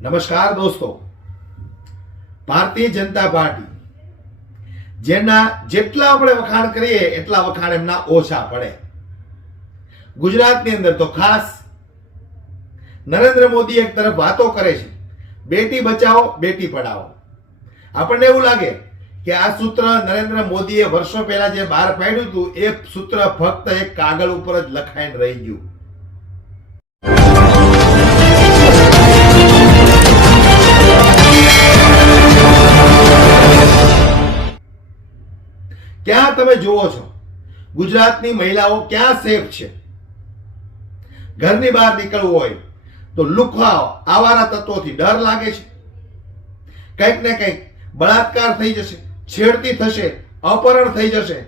નમસ્કાર દોસ્તો, ભારતીય જનતા પાર્ટી જેના જેટલા આપણે વખાણ કરીએ એટલા વખાણ એમના ઓછા પડે. ગુજરાતની અંદર તો ખાસ નરેન્દ્ર મોદી એક તરફ વાતો કરે છે, બેટી બચાવો બેટી પઢાઓ. આપણને એવું લાગે કે આ સૂત્ર નરેન્દ્ર મોદીએ વર્ષો પહેલા જે બહાર પાડ્યું હતું એ સૂત્ર ફક્ત એક કાગળ ઉપર જ લખાઈને રહી ગયું. ક્યાં તમે જુઓ છો ગુજરાતની મહિલાઓ ક્યાં સેફ છે? ઘરની બહાર નીકળવું હોય તો લુખાઓ આવારા તત્વોથી ડર લાગે છે. કંઈક ને કંઈક બળાત્કાર થઈ જશે, છેડતી થશે, અપહરણ થઈ જશે.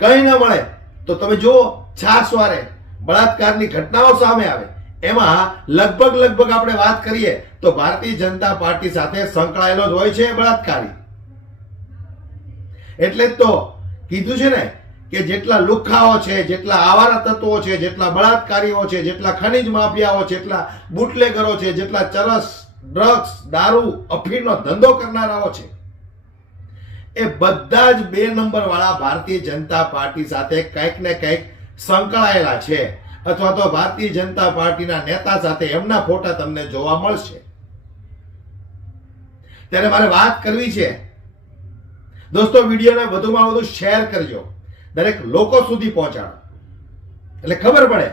કંઈ ન મળે તો તમે જુઓ છાસવારે બળાત્કારની ઘટનાઓ સામે આવે. એમાં લગભગ આપણે વાત કરીએ તો ભારતીય જનતા પાર્ટી સાથે સંકળાયેલો જ હોય છે બળાત્કારી. એટલે જ તો કીધું છે ને કે જેટલા લુખાઓ છે, જેટલા આવારા તત્વો છે, જેટલા બળાત્કારીઓ છે, જેટલા ખનીજ માફિયાઓ છે, જેટલા બુટલેગરો છે, જેટલા ચરસ, ડ્રગ્સ, દારૂ, અફીણનો ધંધો કરનારાઓ છે, એ બધા જ 2 નંબર વાળા ભારતીય જનતા પાર્ટી સાથે કંઈક ને કંઈક સંકળાયેલા છે, અથવા તો ભારતીય જનતા પાર્ટીના નેતા સાથે એમના ફોટા તમને જોવા મળશે. ત્યારે મારે વાત કરવી છે દોસ્તો, વિડીયોને વધુમાં વધુ શેર કરજો, દરેક લોકો સુધી પહોંચાડો, એટલે ખબર પડે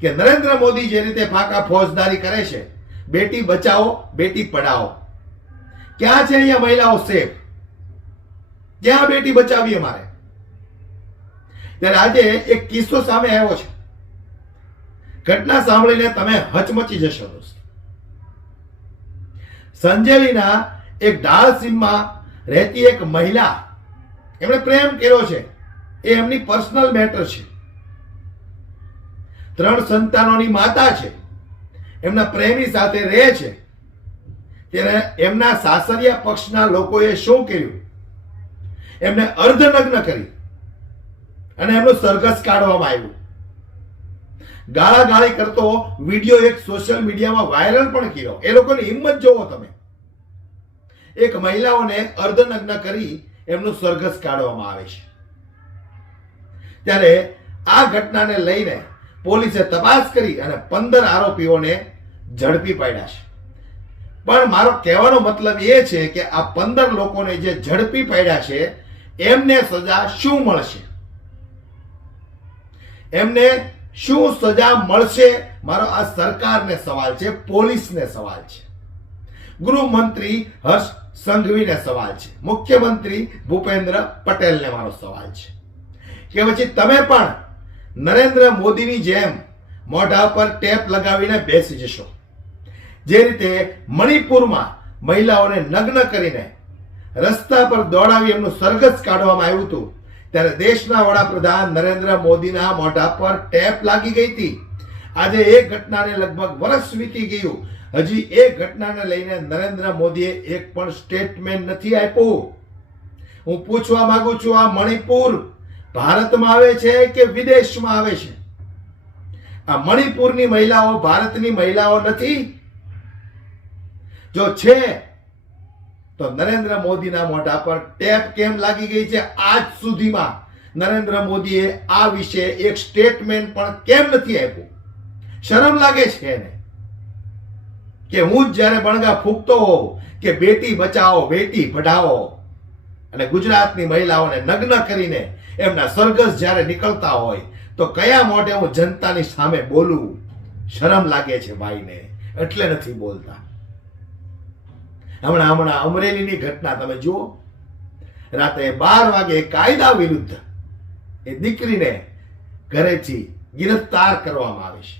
કે નરેન્દ્ર મોદી જે રીતે ફાકા ફોજદારી કરે છે, બેટી બચાવો બેટી પઢાઓ, ક્યાં છે અહીંયા મહિલાઓ સેફ? ક્યાં બેટી બચાવી અમારે? ત્યારે આજે એક કિસ્સો સામે આવ્યો છે. ઘટના સાંભળીને તમે હચમચી જશો દોસ્તો. સંજેલીના એક ડાળસીમમાં રહેતી એક મહિલા, એમણે પ્રેમ કર્યો છે, એ એમની પર્સનલ મેટર છે. 3 સંતાનોની માતા છે, એમના પ્રેમી સાથે રહે છે. ત્યારે એમના સાસરિયા પક્ષના લોકોએ શું કર્યું? એમને અર્ધનગ્ન કરી અને એમનું સરઘસ કાઢવામાં આવ્યું. ગાળાગાળી કરતો વિડીયો એક સોશિયલ મીડિયામાં વાયરલ પણ કર્યો. એ લોકોની હિંમત જોવો તમે. એક મહિલાઓને અર્ધનગ્ન કરી એમનું સરઘસ કાઢવામાં આવે છે. ત્યારે આ ઘટનાને લઈને પોલીસે તપાસ કરી અને 15 આરોપીઓને ઝડપી પાડ્યા છે. પણ મારો કહેવાનો મતલબ એ છે કે આ 15 લોકોને જે ઝડપી પાડ્યા છે એમને સજા શું મળશે? એમને શું સજા મળશે? મારો આ સરકારને સવાલ છે, પોલીસને સવાલ છે, ગૃહમંત્રી હર્ષ સંઘવીને સવાલ છે, મુખ્યમંત્રી ભૂપેન્દ્ર પટેલને મારો સવાલ છે કે પછી તમે પણ નરેન્દ્ર મોદીની જેમ મોઢા પર ટેપ લગાવીને બેસી જશો? જે રીતે મણિપુરમાં મહિલાઓને નગ્ન કરીને રસ્તા પર દોડાવી એમનું સરઘસ કાઢવામાં આવ્યું હતું, ત્યારે દેશના વડાપ્રધાન નરેન્દ્ર મોદીના મોઢા પર ટેપ લાગી ગઈ હતી. આજે એ ઘટનાને લગભગ વર્ષ વીતી ગયું, હજી એ ઘટનાને લઈને નરેન્દ્ર મોદીએ એક પણ સ્ટેટમેન્ટ નથી આપ્યું. હું પૂછવા માંગુ છું, આ મણિપુર ભારતમાં આવે છે કે વિદેશમાં આવે છે? આ મણિપુરની મહિલાઓ ભારતની મહિલાઓ નથી? જો છે તો નરેન્દ્ર મોદીના મોઢા પર ટેપ કેમ લાગી ગઈ છે? આજ સુધીમાં નરેન્દ્ર મોદીએ આ વિશે એક સ્ટેટમેન્ટ પણ કેમ નથી આપ્યું? શરમ લાગે છે એને કે હું જ જ્યારે બણગા ફૂંકતો હોઉં કે બેટી બચાવો બેટી પઢાઓ, અને ગુજરાતની મહિલાઓને નગ્ન કરીને એમના સરઘસ જ્યારે નીકળતા હોય તો કયા મોઢે હું જનતાની સામે બોલું? શરમ લાગે છે ભાઈને, એટલે નથી બોલતા. હમણાં અમરેલીની ઘટના તમે જુઓ. રાતે 12 વાગે કાયદા વિરુદ્ધ એ દીકરીને ઘરેથી ગિરફ્તાર કરવામાં આવે છે.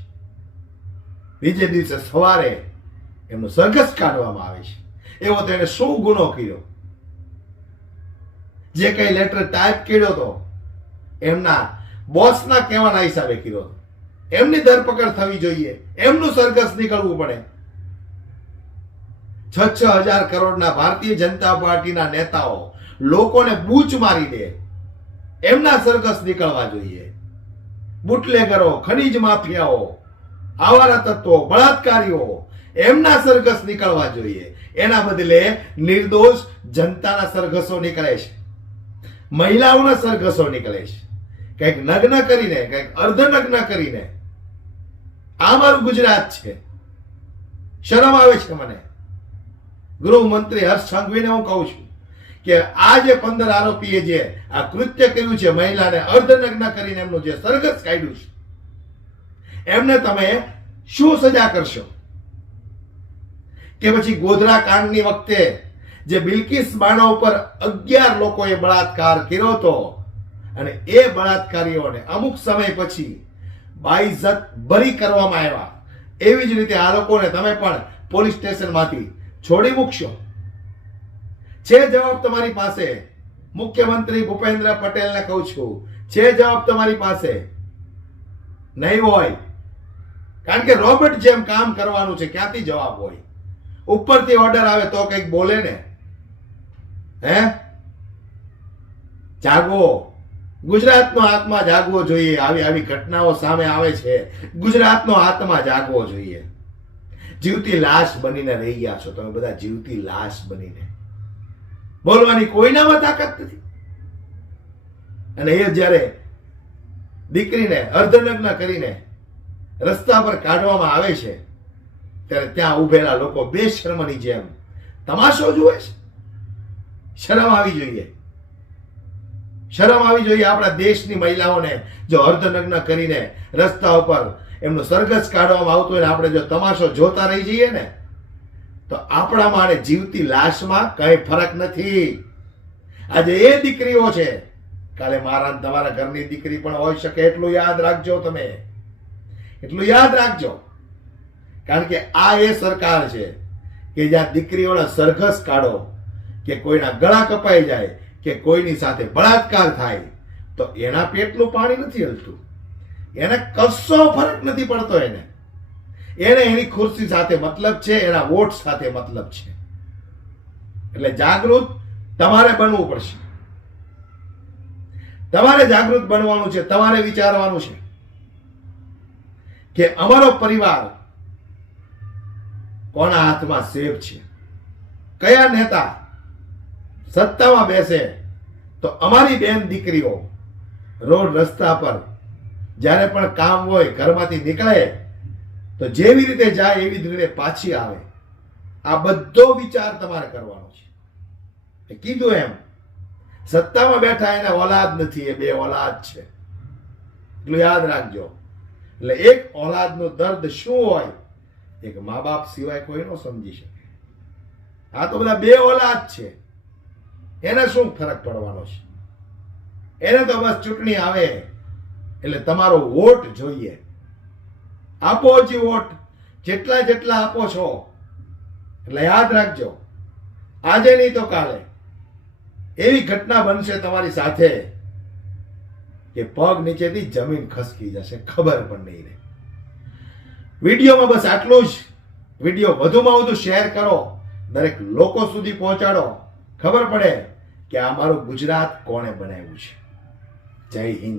બીજે દિવસે સવારે એમનું સરઘસ કાઢવામાં આવે છે. એવો તો એને શું ગુનો કર્યો? જે કઈ લેટર ટાઈપ કર્યો તો એમના બોસના કહેવાના હિસાબે કર્યો હતો. એમની ધરપકડ થવી જોઈએ, એમનું સરઘસ નીકળવું પડે. 6,000 કરોડના ભારતીય જનતા પાર્ટીના નેતાઓ લોકોને બૂચ મારી દે, એમના સરઘસ નીકળવા જોઈએ. બુટલેગરો, ખનીજ માફિયાઓ, આવારા તત્વો, બળાત્કારીઓ એમના સરઘસ નીકળવા જોઈએ. એના બદલે નિર્દોષ જનતાના સરઘસો નીકળે છે, મહિલાઓના સરઘસો નીકળે છે, કંઈક નગ્ન કરીને, કંઈક અર્ધનગ્ન કરીને. આ મારું ગુજરાત છે. શરમ આવે છે મને. ગૃહમંત્રી હર્ષ સંઘવીને હું કહું છું કે આ જે 15 આરોપીએ જે આ કૃત્ય કર્યું છે, મહિલાને અર્ધનગ્ન કરીને એમનું જે સરઘસ કાઢ્યું છે, એમને તમે શું સજા કરશો? કે પછી ગોધરા કાંડની વખતે જે બિલ્કિસ બાનો ઉપર 11 લોકોએ બળાત્કાર કર્યો હતો અને એ બળાત્કારીઓને અમુક સમય પછી બાઇજ્જત બરી કરવામાં આવ્યા, એવી જ રીતે આ લોકોને તમે પણ પોલીસ સ્ટેશનમાંથી છોડી મૂકશો? છે જવાબ તમારી પાસે. મુખ્યમંત્રી ભૂપેન્દ્ર પટેલને કહું છું, છે જવાબ તમારી પાસે? નહીં હોય. કારણ કે રોબોટ જેમ કામ કરવાનું છે. ક્યાંથી જવાબ હોય? ઉપરથી ઓર્ડર આવે તો કંઈક બોલે ને. હે, જાગો. ગુજરાતનો આત્મા જાગવો જોઈએ. આવી આવી ઘટનાઓ સામે આવે છે, ગુજરાતનો આત્મા જાગવો જોઈએ. જીવતી લાશ બનીને રહી ગયા છો તમે બધા, જીવતી લાશ બનીને. બોલવાની કોઈનામાં તાકાત નથી. અને એ જ્યારે દીકરીને અર્ધનગ્ન કરીને રસ્તા પર કાઢવામાં આવે છે, ત્યારે ત્યાં ઉભેલા લોકો બેશરમની જેમ તમાશો જુએ છે. શરમ આવી જોઈએ. શરમ આવી જોઈએ. આપણા દેશની મહિલાઓને જો અર્ધનગ્ન કરીને રસ્તા ઉપર એમનું સરઘસ કાઢવામાં આવતું હોય ને આપણે જો તમાશો જોતા રહી જઈએ ને, તો આપણામાં અને જીવતી લાશમાં કઈ ફરક નથી. આજે એ દીકરીઓ છે, કાલે મારા તમારા ઘરની દીકરી પણ હોઈ શકે. એટલું યાદ રાખજો તમે, એટલું યાદ રાખજો. કારણ કે આ એ સરકાર છે કે જ્યાં દીકરીઓના સરઘસ કાઢો, કે કોઈના ગળા કપાઈ જાય, કે કોઈની સાથે બળાત્કાર થાય, તો એના પેટનું પાણી નથી હલતું. એને કશો ફરક નથી પડતો. એને એની ખુરશી સાથે મતલબ છે, એના વોટ સાથે મતલબ છે. એટલે જાગૃત તમારે બનવું પડશે. તમારે જાગૃત બનવાનું છે. તમારે વિચારવાનું છે કે અમારો પરિવાર કોના હાથમાં સેફ છે. કયા નેતા સત્તામાં બેસે તો અમારી બેન દીકરીઓ રોડ રસ્તા પર જ્યારે પણ કામ હોય ઘરમાંથી નીકળે તો જેવી રીતે જાય એવી જ રીતે પાછી આવે. આ બધો વિચાર તમારે કરવાનો છે. કીધું એમ, સત્તામાં બેઠા એને ઓલાદ નથી, એ 2 ઓલાદ છે. એટલું યાદ રાખજો. એટલે એક ઓલાદનું દર્દ શું હોય, એક મા બાપ સિવાય કોઈ ન સમજી શકે. આ તો બધા 2 ઓલાદ છે. એને શું ફરક પડવાનો છે? એને તો બસ ચૂંટણી આવે એટલે તમારો વોટ જોઈએ. આપો જ વોટ, જેટલા જેટલા આપો છો. એટલે યાદ રાખજો, આજે નહીં તો કાલે એવી ઘટના બનશે તમારી સાથે કે પગ નીચેથી જમીન ખસકી જશે, ખબર પણ નહીં રહે. વિડીયોમાં બસ આટલું જ. વિડીયો વધુમાં વધુ શેર કરો, દરેક લોકો સુધી પહોંચાડો, ખબર પડે કે આ મારું ગુજરાત કોણે બનાવ્યું છે. જય હિન્દ.